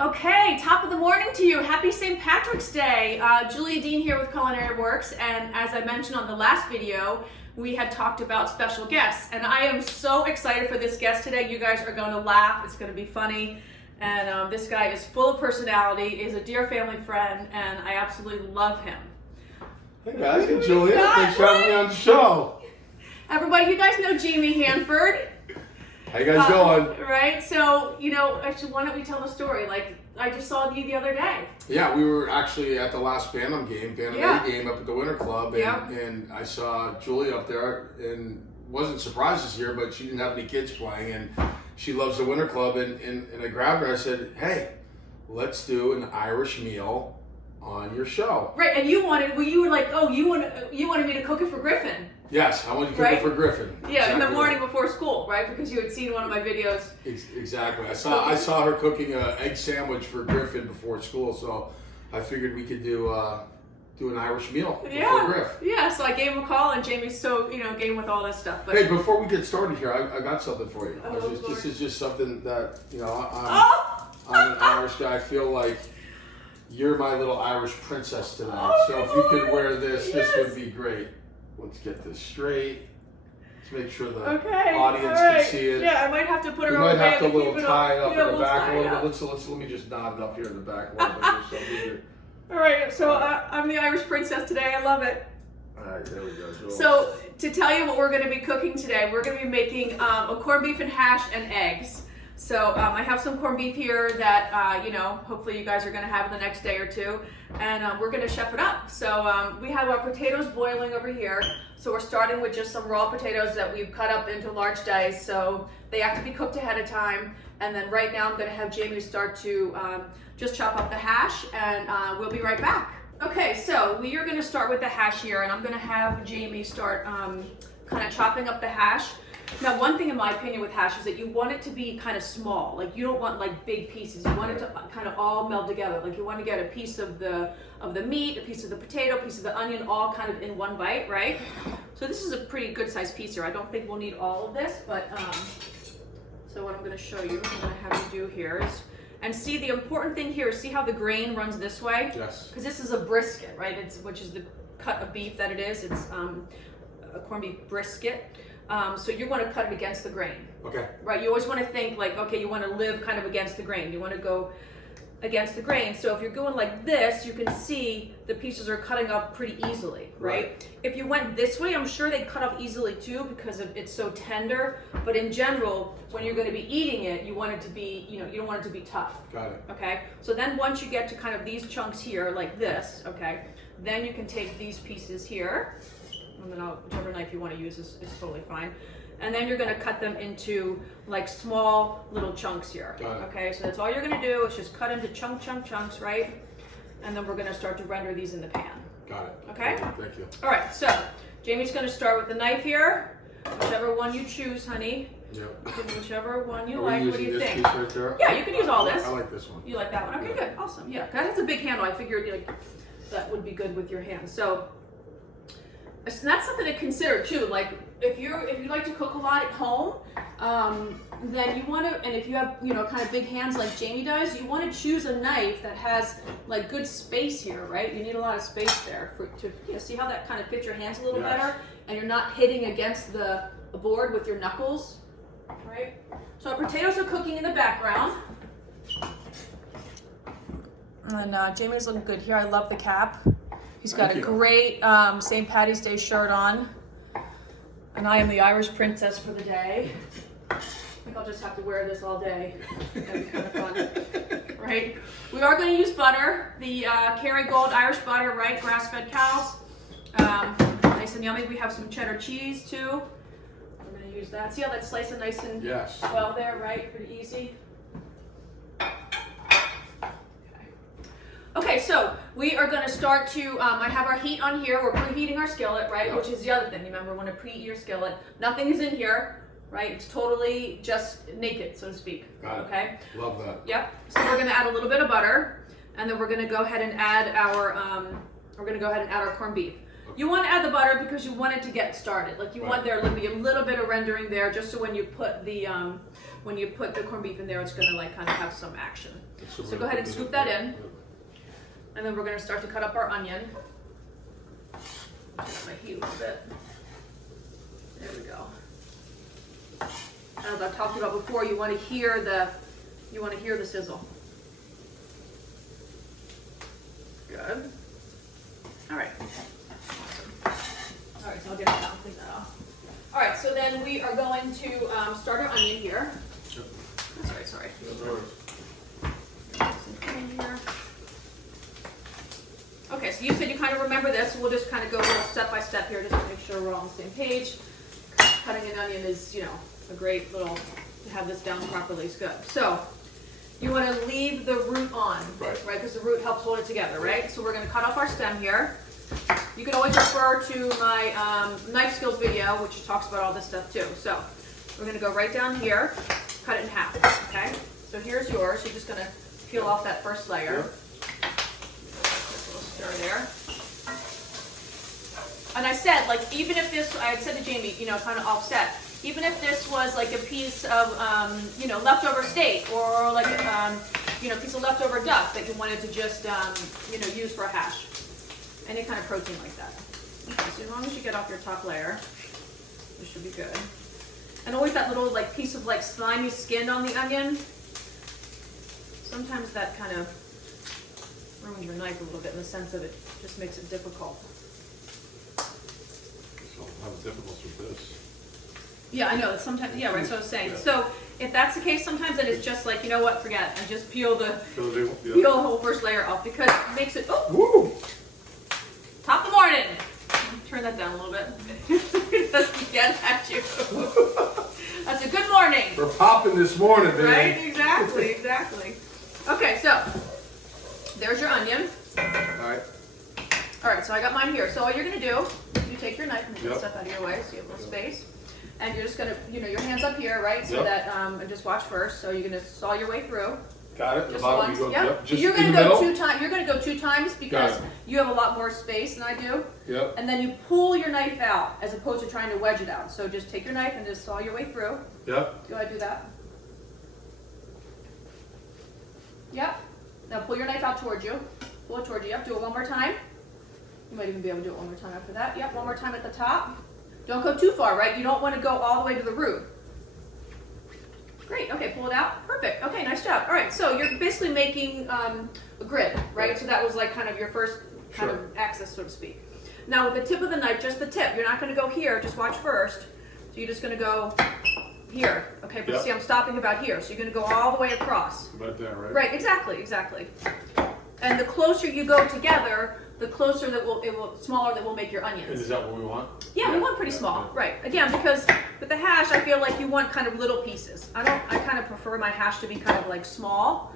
Okay, top of the morning to you. Happy St. Patrick's Day. Julia Dean here with Culinary Works, and as I mentioned on the last video, we had talked about special guests, and I am so excited for this guest today. You guys are going to laugh. It's going to be funny, and this guy is full of personality, is a dear family friend, and I absolutely love him. Hey guys, hey Julia. Thanks for having me on the show. Everybody, you guys know Jamie Hanford. How you guys going? Right, so, actually, why don't we tell the story? Like, I just saw you the other day. Yeah, we were actually at the last Bantam game up at the Winter Club, and I saw Julia up there, and wasn't surprised this year, but she didn't have any kids playing, and she loves the Winter Club, and I grabbed her, I said, hey, let's do an Irish meal on your show. Right, and you wanted me to cook it for Griffin. Yes, I wanted to cook it for Griffin. Yeah, exactly. In the morning before school, right? Because you had seen one of my videos. Exactly. I saw her cooking an egg sandwich for Griffin before school, so I figured we could do an Irish meal before Griff. Yeah, so I gave him a call, and Jamie's so game with all this stuff. But hey, before we get started here, I got something for you. This is just something that I'm an Irish guy. I feel like you're my little Irish princess tonight. So if you could wear this, this would be great. Let's get this straight. Let's make sure the audience can see it. Yeah, I might have to put her we over. might have to tie it up in the back a little bit. Let me just knot it up here in the back a little bit. All right, so I'm the Irish princess today. I love it. All right, there we go. So to tell you what we're going to be cooking today, we're going to be making a corned beef and hash and eggs. So I have some corned beef here that, hopefully you guys are going to have in the next day or two. And we're going to chef it up. So we have our potatoes boiling over here. So we're starting with just some raw potatoes that we've cut up into large dice. So they have to be cooked ahead of time. And then right now I'm going to have Jamie start to just chop up the hash. And we'll be right back. Okay, so we are going to start with the hash here. And I'm going to have Jamie start kind of chopping up the hash. Now, one thing in my opinion with hash is that you want it to be kind of small. Like you don't want like big pieces. You want it to kind of all meld together. Like you want to get a piece of the meat, a piece of the potato, a piece of the onion, all kind of in one bite, right? So this is a pretty good sized piece here. I don't think we'll need all of this, but so what I'm going to show you, I'm going to have you do here is, and see the important thing here is see how the grain runs this way? Yes. Because this is a brisket, right? Which is the cut of beef that it is. It's a corned beef brisket. So you want to cut it against the grain. Okay. Right. You always want to think like, okay, you want to live kind of against the grain. You want to go against the grain. So if you're going like this, you can see the pieces are cutting up pretty easily, right? If you went this way, I'm sure they'd cut off easily too because it's so tender. But in general, when you're going to be eating it, you want it to be, you don't want it to be tough. Got it. Okay. So then once you get to kind of these chunks here, like this, okay, then you can take these pieces here. And then whichever knife you want to use is totally fine. And then you're going to cut them into like small little chunks here. Okay, so that's all you're going to do is just cut into chunks, right? And then we're going to start to render these in the pan. Got it. Okay? Thank you. All right, so Jamie's going to start with the knife here. Whichever one you choose, honey. Yep. Whichever one you like. What do you think? Piece right there? Yeah, you can use all this. I like this one. You like that one? Okay, good. Awesome. Yeah, that has a big handle. I figured that would be good with your hands. So that's something to consider too. Like if you like to cook a lot at home, then you want to, and if you have kind of big hands like Jamie does, you want to choose a knife that has like good space here, right? You need a lot of space there to see how that kind of fits your hands a little better, and you're not hitting against the board with your knuckles, right? So our potatoes are cooking in the background, and Jamie's looking good here. I love the cap. He's got a great St. Patty's Day shirt on. And I am the Irish princess for the day. I think I'll just have to wear this all day. That'd be kind of fun. Right? We are going to use butter. The Kerrygold Irish butter, right? Grass-fed cows. Nice and yummy. We have some cheddar cheese too. I'm going to use that. See how that's slicing nice and well there, right? Pretty easy. Okay, so we are going to start to, I have our heat on here. We're preheating our skillet, right? Which is the other thing. Remember, when to preheat your skillet, nothing is in here, right? It's totally just naked, so to speak. Got it. Okay? Love that. Yep. So we're going to add a little bit of butter, and then we're going to go ahead and add our, corned beef. You want to add the butter because you want it to get started. Like you want there to be a little bit of rendering there, just so when you put the corned beef in there, it's gonna like kind of have some action. So go ahead and scoop that in, and then we're gonna start to cut up our onion. Just my heat a little bit. There we go. As I've talked about before, you want to hear the sizzle. Good. All right. All right, so I'll get it down, clean that off. All right, so then we are going to start our onion here. Yep. That's right, sorry. Here. Okay, so you said you kind of remember this, so we'll just kind of go a little step by step here just to make sure we're all on the same page. Cutting an onion is, you know, a great little, to have this down properly is good. So, you want to leave the root on, right? Because the root helps hold it together, right? So we're going to cut off our stem here. You can always refer to my knife skills video, which talks about all this stuff too. So we're going to go right down here, cut it in half, okay? So here's yours. You're just going to peel off that first layer. Yep. Just a little stir there. And I said, like, even if this, I had said to Jamie, you know, kind of offset, even if this was like a piece of, you know, leftover steak or like, you know, a piece of leftover duck that you wanted to just, you know, use for a hash. Any kind of protein like that. Okay, so as long as you get off your top layer, this should be good. And always that little like piece of like slimy skin on the onion. Sometimes that kind of ruins your knife a little bit in the sense of it just makes it difficult. So I'll have difficulty with this. Yeah, I know. Sometimes, yeah, right. So I was saying. Yeah. So if that's the case, sometimes then it's just like, you know what, forget it, and just peel the Yeah. peel the whole first layer off because it makes it. Oh, Woo! top of the morning. Turn that down a little bit. It doesn't get at you. That's a good morning. We're popping this morning, baby. Right? Exactly. Exactly. Okay, so there's your onion. All right. All right, so I got mine here. So all you're gonna do, you take your knife and get Yep. stuff out of your way so you have a little space. And you're just gonna, you know, your hands up here, right? So Yep. that, and just watch first. So you're gonna saw your way through. Got it. The Just bottom, once. you go, Yep. just You're in gonna the go middle. 2 times. You're gonna go 2 times because Got it. you have a lot more space than I do. Yep. And then you pull your knife out as opposed to trying to wedge it out. So just take your knife and just saw your way through. Yep. Go ahead and do that. Yep. Now pull your knife out towards you. Pull it towards you. Yep. Do it one more time. You might even be able to do it one more time after that. Yep. One more time at the top. Don't go too far, right? You don't want to go all the way to the root. Great. Okay, pull it out. Perfect. Okay, nice job. All right, so you're basically making a grid, right? So that was like kind of your first kind of axis, so to speak. Now with the tip of the knife, just the tip. You're not going to go here. Just watch first. So you're just going to go here. Okay, but see, I'm stopping about here. So you're going to go all the way across. Right there, right? Right. Exactly. Exactly. And the closer you go together, the closer that smaller that will make your onions. And is that what we want? Yeah, we want pretty small, right? Again, because with the hash, I feel like you want kind of little pieces. I kind of prefer my hash to be kind of like small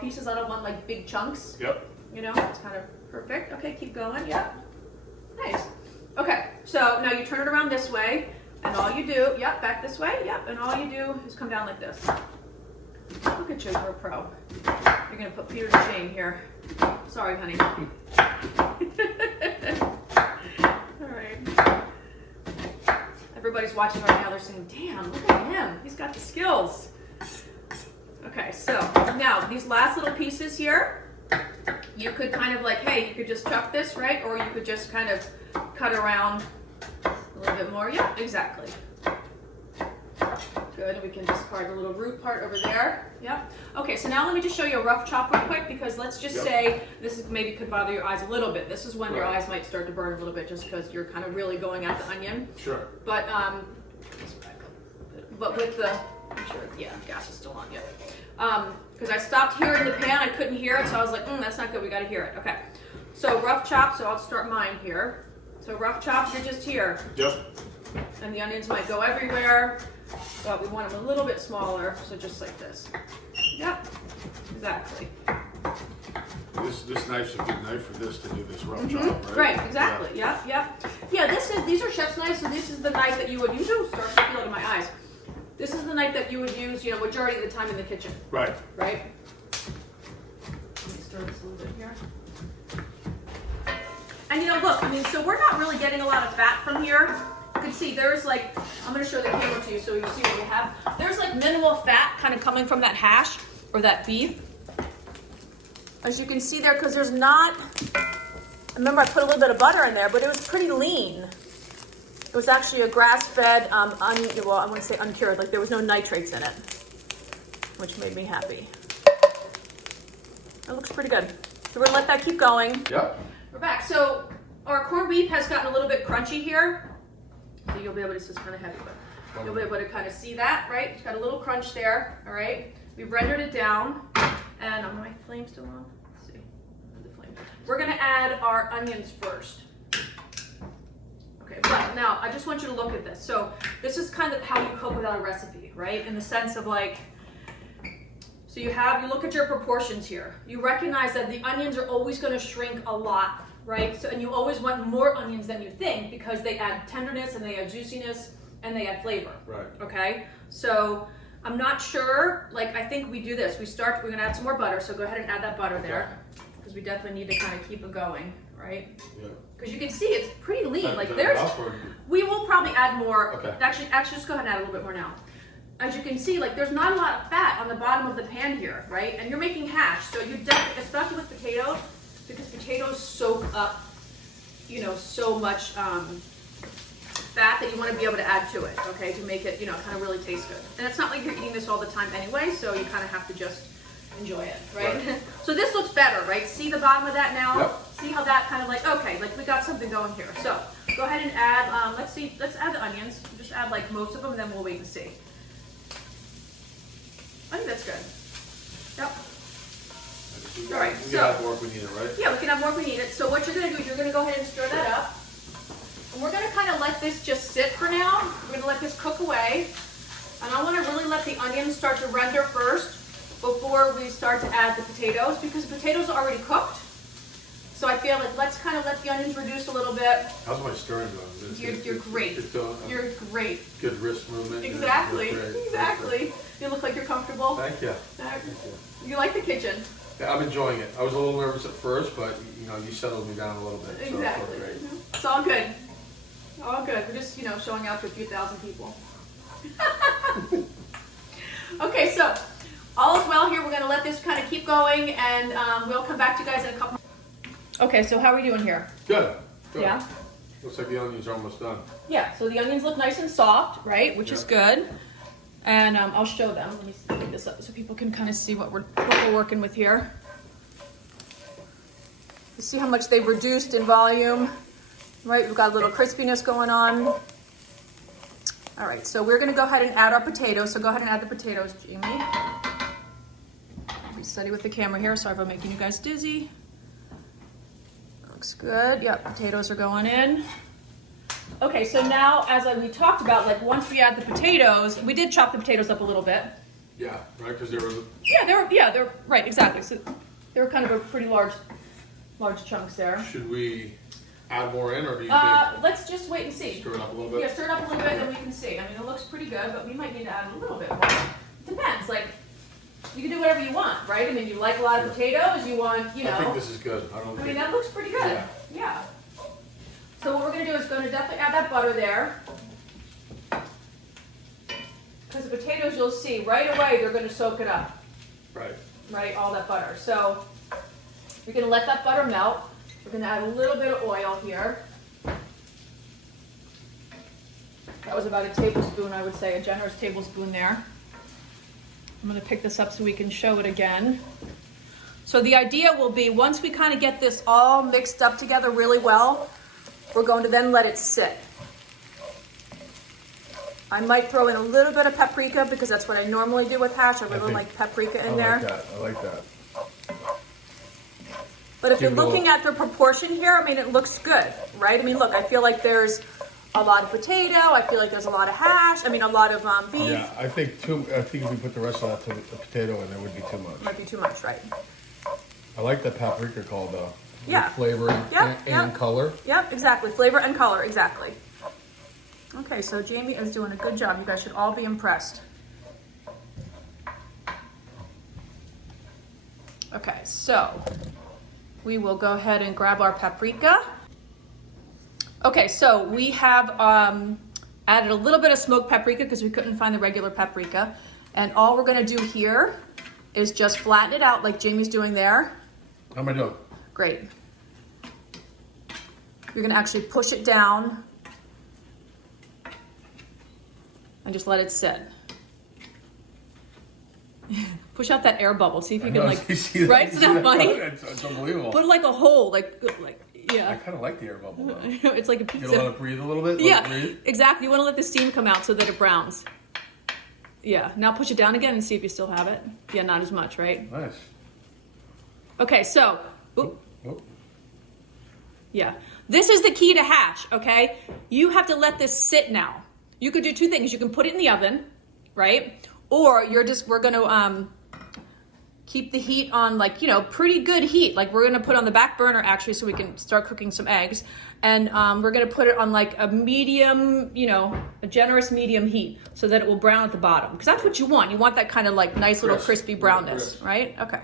pieces. I don't want like big chunks. Yep. You know, it's kind of perfect. Okay, keep going. Yep. Nice. Okay, so now you turn it around this way, and all you do, yep, back this way, yep, and all you do is come down like this. Look at you, you're a pro. You're gonna put Peter to shame here. Sorry, honey. All right. Everybody's watching right now. They're saying, "Damn, look at him. He's got the skills." Okay, so now these last little pieces here, you could kind of like, hey, you could just chuck this, right? Or you could just kind of cut around a little bit more. Yeah, exactly. Good, we can discard the little root part over there. Yep. Okay, so now let me just show you a rough chop real quick because let's just say this is maybe could bother your eyes a little bit. This is when your eyes might start to burn a little bit just because you're kind of really going at the onion. Sure. But with the, I'm sure, yeah, gas is still on, yeah. Because I stopped here in the pan, I couldn't hear it, so I was like, that's not good, we gotta hear it. Okay, so rough chop, so I'll start mine here. So rough chop, you're just here. Yep. And the onions might go everywhere, but we want them a little bit smaller, so just like this. Yep, exactly. This knife's a good knife for this to do this rough chop, right? Right, exactly. Yeah. Yep. Yeah, these are chef's knives, so this is the knife that you would use. Oh, starts to feel it in my eyes. This is the knife that you would use, majority of the time in the kitchen. Right. Right? Let me stir this a little bit here. And now look, I mean, so we're not really getting a lot of fat from here. You can see there's like, I'm gonna show the camera to you so you see what we have. There's like minimal fat kind of coming from that hash or that beef. As you can see there, because there's not, I remember I put a little bit of butter in there, but it was pretty lean. It was actually a grass-fed, well, I wouldn't say uncured, like there was no nitrates in it, which made me happy. It looks pretty good. So we're gonna let that keep going. Yep. We're back. So our corned beef has gotten a little bit crunchy here. So you'll be able to, this is kind of heavy, but you'll be able to kind of see that, right? It's got a little crunch there, all right? We've rendered it down, and are my flame still on? Let's see, the flame. We're gonna add our onions first. Okay, but now I just want you to look at this. So this is kind of how you cook without a recipe, right? In the sense of like, so you look at your proportions here. You recognize that the onions are always gonna shrink a lot, right? So, and you always want more onions than you think because they add tenderness and they add juiciness and they add flavor. Right. Okay? So I'm not sure, like I think we do this. We're gonna add some more butter, so go ahead and add that butter there. Because we definitely need to kind of keep it going, right? Yeah. Because you can see it's pretty lean. Like Or... we will probably add more. Okay. Actually, just go ahead and add a little bit more now. As you can see, like there's not a lot of fat on the bottom of the pan here, right? And you're making hash, so you definitely, especially with potatoes, because potatoes soak up, you know, so much fat that you want to be able to add to it, okay, to make it, you know, kind of really taste good. And it's not like you're eating this all the time anyway, so you kind of have to just enjoy it, right? So this looks better, right? See the bottom of that now? Yep. See how that kind of like, okay, like we got something going here. So go ahead and add, let's add the onions. Just add like most of them, and then we'll wait and see. I think that's good. Yep. All right, we can have more if we need it, right? Yeah, we can have more if we need it. So what you're gonna do is you're gonna go ahead and stir that up. And we're gonna kind of let this just sit for now. We're gonna let this cook away. And I wanna really let the onions start to render first before we start to add the potatoes, because the potatoes are already cooked. So I feel like let's kind of let the onions reduce a little bit. How's my stirring doing? You're great. You're great. Good wrist movement. Exactly. Exactly. You look like you're comfortable. Thank you. You like the kitchen. Yeah, I'm enjoying it. I was a little nervous at first, but you know, you settled me down a little bit. Exactly. So great. It's all good. All good. We're just, you know, showing out to a few thousand people. Okay, so all is well here. We're going to let this kind of keep going, and we'll come back to you guys in a couple. Okay, so how are we doing here? Good. Good. Yeah? Looks like the onions are almost done. Yeah, so the onions look nice and soft, right? Which is good. And I'll show them. Let me pick this up so people can kind of see what we're working with here. You see how much they've reduced in volume, right? We've got a little crispiness going on. All right, so we're gonna go ahead and add our potatoes. So go ahead and add the potatoes, Jamie. Be steady with the camera here. Sorry if I'm making you guys dizzy. Looks good. Yep, potatoes are going in. Okay, so now, as we talked about, like once we add the potatoes, we did chop the potatoes up a little bit. Yeah, right, because they were. Yeah, they're right, exactly. So they were kind of a pretty large chunks there. Should we add more in, or do you think? Let's just wait and see. Stir it up a little bit. Yeah, stir it up a little bit, and we can see. I mean, it looks pretty good, but we might need to add a little bit more. Depends. Like, you can do whatever you want, right? I mean, you like a lot of potatoes. You want, you know. I think this is good. I mean, that looks pretty good. Yeah. So what we're going to do is going to definitely add that butter there. Because the potatoes, you'll see, right away, they're going to soak it up. Right. Right, all that butter. So we're going to let that butter melt. We're going to add a little bit of oil here. That was about a tablespoon, I would say, a generous tablespoon there. I'm going to pick this up so we can show it again. So the idea will be, once we kind of get this all mixed up together really well, we're going to then let it sit. I might throw in a little bit of paprika because that's what I normally do with hash. I really like paprika in there. I like that. But if you're looking at the proportion here, I mean, it looks good, right? I mean, look, I feel like there's a lot of potato. I feel like there's a lot of hash. I mean, a lot of beef. Yeah, I think if we put the rest of that to the potato in, it would be too much. Might be too much, right? I like the paprika call though. Yeah. Flavor and color. Yep, exactly. Flavor and color, exactly. Okay, so Jamie is doing a good job. You guys should all be impressed. Okay, so we will go ahead and grab our paprika. Okay, so we have added a little bit of smoked paprika because we couldn't find the regular paprika. And all we're gonna do here is just flatten it out like Jamie's doing there. How am I doing? Great. You're gonna actually push it down and just let it sit. Push out that air bubble. See if you can like, right? Isn't that funny? It's unbelievable. Put like a hole, like yeah. I kind of like the air bubble though. It's like a pizza. You let it breathe a little bit? Yeah, exactly. You want to let the steam come out so that it browns. Yeah, now push it down again and see if you still have it. Yeah, not as much, right? Nice. Okay, so, yeah. This is the key to hash, okay? You have to let this sit now. You could do two things. You can put it in the oven, right? Or we're gonna keep the heat on like, pretty good heat. Like we're gonna put on the back burner actually so we can start cooking some eggs. And we're gonna put it on like a medium, a generous medium heat so that it will brown at the bottom. Because that's what you want. You want that kind of like nice little crispy brownness, right? Okay.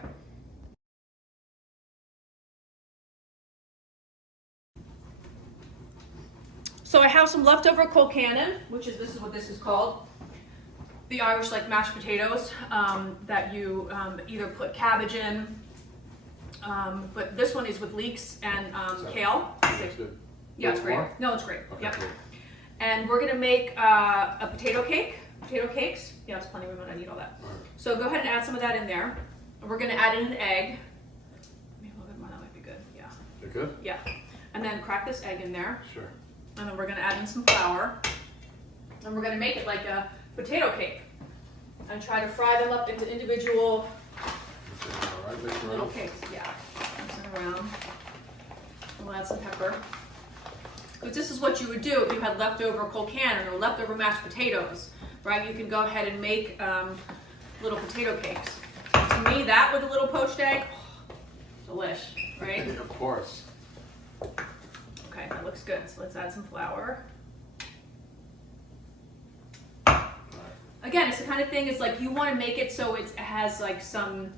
So I have some leftover colcannon, this is what this is called. The Irish like mashed potatoes that you either put cabbage in, but this one is with leeks and kale. That's good. Yeah, it's great. More? No, it's great. Okay, Yep. cool. And we're gonna make a potato cakes. Yeah, it's plenty. We might not need all that. All right. So go ahead and add some of that in there. And we're gonna add in an egg. Maybe a little bit more. That might be good. Yeah. They're good? Yeah. And then crack this egg in there. Sure. And then we're gonna add in some flour. And we're gonna make it like a potato cake. And try to fry them up into individual All right, mix little around. cakes. Yeah. Mix it around. We'll add some pepper. But this is what you would do if you had leftover colcannon or leftover mashed potatoes, right? You can go ahead and make little potato cakes. To me, that with a little poached egg, delish, right? Of course. Okay, that looks good. So let's add some flour. Again, it's the kind of thing, it's like you want to make it so it has like some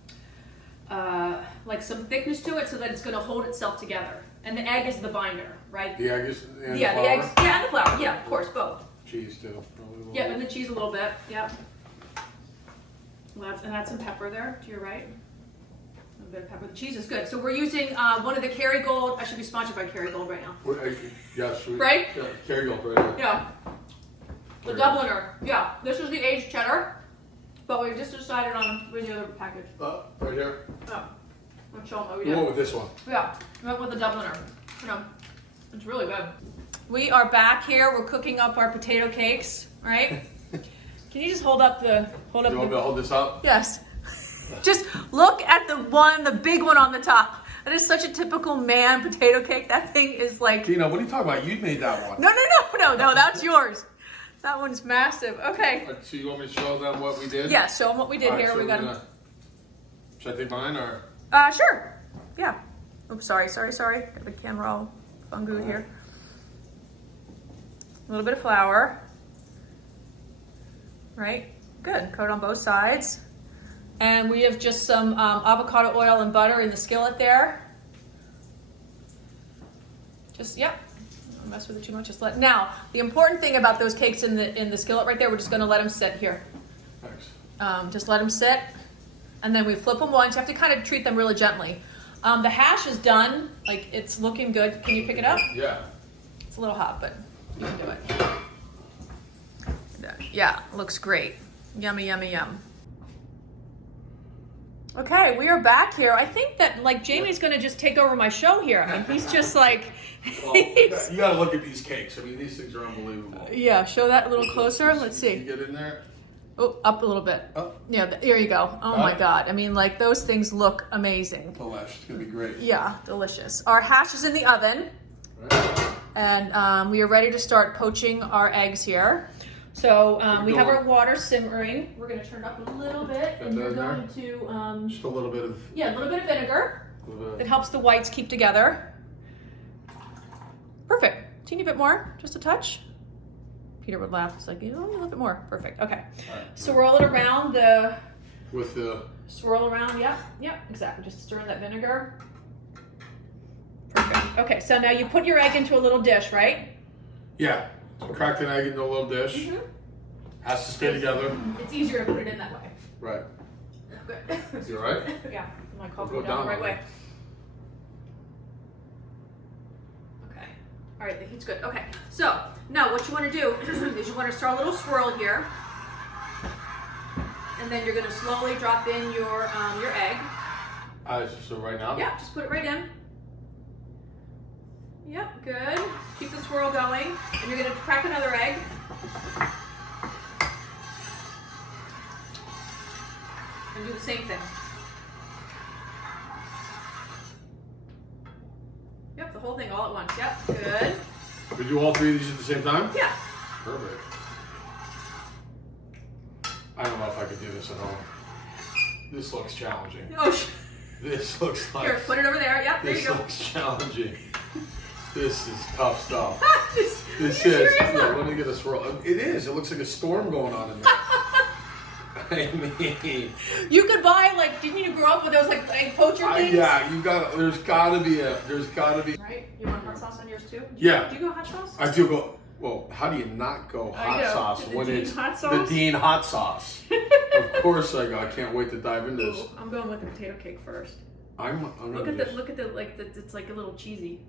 thickness to it so that it's going to hold itself together. And the egg is the binder, right? The egg is and Yeah, the the flour? eggs, yeah, and the flour, yeah, of course, both. Cheese too. Probably a little Yep, bit. and the cheese a little bit, yep. And add some pepper there, to your right. A little bit of pepper. The cheese is good. So we're using one of the Kerrygold. I should be sponsored by Kerrygold right now. Yes. Right? Yeah, Kerrygold, right here. Yeah. The Dubliner. Yeah, this is the aged cheddar, but we just decided on the other package. Right here. Oh, I'm showing what we We did. went with this one. Yeah, we went with the Dubliner. It's really good. We are back here. We're cooking up our potato cakes, right? Can you just hold up You want me to hold this up? Yes. Just look at the big one on the top. That is such a typical man potato cake. That thing is like. Tina, what are you talking about? You made that one. No, that's yours. That one's massive. Okay. So you want me to show them what we did? Yeah, show them what we did All right, here. so We got we're gonna- Should I take mine or? Sure. Yeah. Oops, sorry. Got the camera all fungu here. A little bit of flour. Right? Good. Coat on both sides. And we have just some avocado oil and butter in the skillet there. Yep. Don't mess with it too much. Now, the important thing about those cakes in the skillet right there, we're just going to let them sit here. Thanks. Just let them sit. And then we flip them once. You have to kind of treat them really gently. The hash is done. Like, it's looking good. Can you pick it up? Yeah. It's a little hot, but you can do it. Yeah, looks great. Yummy, yummy, yum. Okay, we are back here. I think that like Jamie's gonna just take over my show here. I mean, he's just like, Well, you gotta look at these cakes. I mean, these things are unbelievable. yeah. Show that a little closer. Let's Can you see. get in there? Oh, up a little bit. Oh. Yeah, there you go. Oh my God. I mean, like those things look amazing. Delish. It's gonna be great. Yeah, delicious. Our hash is in the oven, Right. and we are ready to start poaching our eggs here. So we have our water simmering. We're gonna turn it up a little bit, and we're going to Just a little bit of. a little bit of vinegar. A little bit. It helps the whites keep together. Perfect. Teeny bit more, just a touch. Peter would laugh. It's like, a little bit more. Perfect. Okay. All right. Swirl it around the. With the. Swirl around. Yep. Exactly. Just stir in that vinegar. Perfect. Okay. So now you put your egg into a little dish, right? Yeah. Cracked an egg into a little dish. Has to stay together. It's easier to put it in that way. Right. Good. You all right? Yeah, my coffee Go down down the right on way. it. Okay. All right, the heat's good. Okay. So now what you want to do is you want to start a little swirl here, and then you're going to slowly drop in your egg. So right now? Yeah, just put it right in. Yep, good. Keep the swirl going, and you're going to crack another egg. And do the same thing. Yep, the whole thing all at once. Yep, good. We do all three of these at the same time? Yeah. Perfect. I don't know if I could do this at home. This looks challenging. Oh, This looks like. here, put it over there. Yep, there This you go. looks challenging. This is tough stuff. This This are you is. serious? Yeah, let me get a swirl. It is. It looks like a storm going on in there. I mean, You could buy, like, didn't you grow up with those, like, egg poacher things? yeah, there's gotta be. Right? You want hot sauce on yours too? Yeah. Do you go hot sauce? I do go, well, how do you not go I hot know. sauce The when Dean it's hot the sauce? Dean hot sauce? Of course I go. I can't wait to dive into this. Ooh, I'm going with the potato cake first. I'm Look gonna at just, the, like, it's like a little cheesy.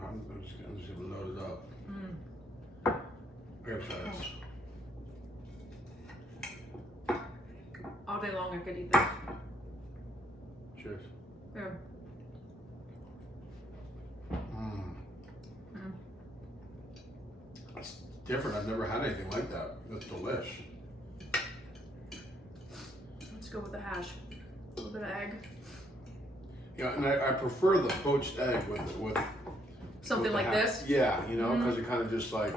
I'm just gonna load it up. Mm. I gotta try this. All day long I could eat this. Cheers. Here. Mm. That's different. I've never had anything like that. That's delish. Let's go with the hash. A little bit of egg. Yeah, and I prefer the poached egg with Something with the like hash. this. Yeah, you know, because it kind of just like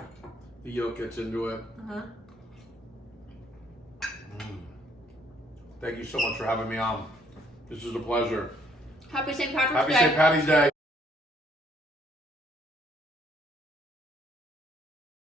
the yolk gets into it. Uh-huh. Thank you so much for having me on. This is a pleasure. Happy St. Patrick's Happy Day. St. Patty's Day.